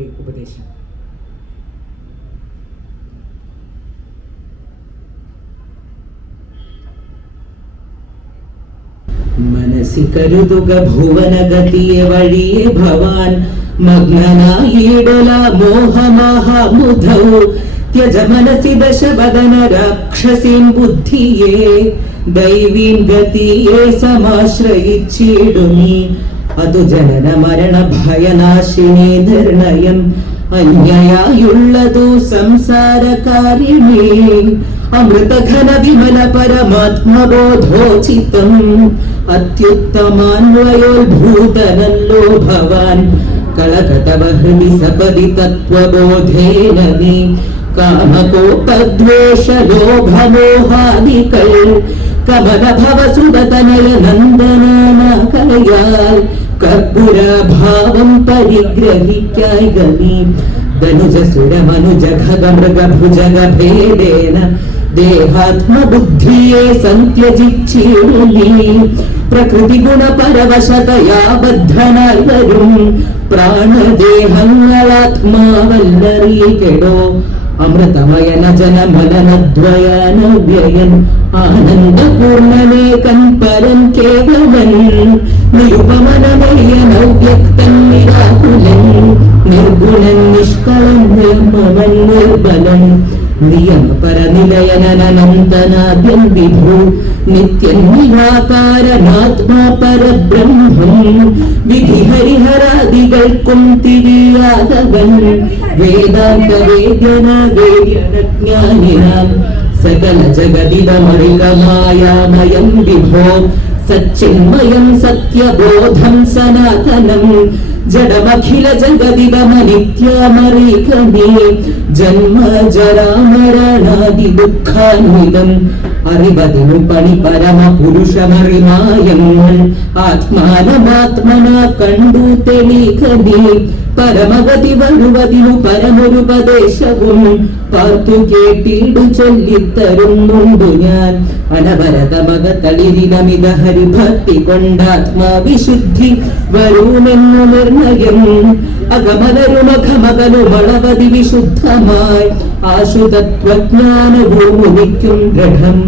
ഭഗവാന്റെ ഉപദേശം മനസ്സി കരുതുക ഭുവനഗതിയെ വഴിയെ ഭവാൻ മഗ്നനായിടല മോഹമഹാമുധൗ ത്യജ മനസി ദശവദന രാക്ഷസീം ബുദ്ധിയെ ദൈവീം ഗതിയെ സമാശ്രയിച്ചിടുമീ അതു ജനന മരണ ഭയനാശിനി നിർണയം അന്യയായുള്ളതു സംസാരകാരിണി അമൃതഘന വിമല പരമാത്മബോധോചിതം അത്യുത്തമാന്വയോത്ഭൂതനല്ലോ ഭവാൻ കളകതവ ഹൃദി സപതി തത്വബോധേന നീ കാമകോപദ്വേഷ ലോഭമോഹാദികൾ കമല ഭവസുതനയ നന്ദനാകയാൽ കർപ്പുരഭാവം പരിഗ്രഹിക്കായി ഗമീ. ധനുജ സുരമനുജ ഖഗ മൃഗ ഭുജഗ ഭേദേന ദേഹാത്മബുദ്ധിയെ സന്ത്യജിച്ചിടുമീ. പ്രകൃതി ഗുണ പരവശതയാ ബദ്ധനായി വരും. പ്രാണദേഹങ്ങളാത്മാവല്ലറിയിക്കെടോ. അമൃതമയന ജനമലനദ്വയാന വ്യയൻ ആനന്ദപൂർണനേകൻ പരൻ കേവലൻ നിരുപമനമേയൻ നിയമപരനിലയനനന്തനാദ്യം വിഭു നിത്യൻ നിരാകാരനാത്മാ പരബ്രഹ്മം വിധി ഹരിഹരാദികൾക്കും തിരിയാതവൻ വേദാന്ത വേദ്യന വേദ്യജ്ഞാനിനാം സകല ജഗതിതമറികമായാമയം വിഭോ. സച്ചിന്മയം സത്യബോധം സനാതനം. ജഡമഖില ജഗതിതമനിത്യമറികമേ ജന്മ ജരാമരണാദി ദുഃഖാന്വിതം അറിവതിനു പണി പരമ പുരുഷമറിമായങ്ങൾ. ആത്മാനമാത്മന കണ്ടു തെളികമേ പരമഗതി വരുവതിനു പരമൊരുപദേശവും. പാർത്തു കേട്ടിടു ചൊല്ലിത്തരുന്നുണ്ടു ഞാൻ. അനവരതമകത്തളിരിലമിത ഹരിഭക്തി കൊണ്ടാത്മാവിശുദ്ധി വരുമെന്നു നിർണയം. അകമലരുമഖമകലുമളവതി വിശുദ്ധമായി. ആശുതത്വജ്ഞാനഭൂമുനിക്കും ദൃഢം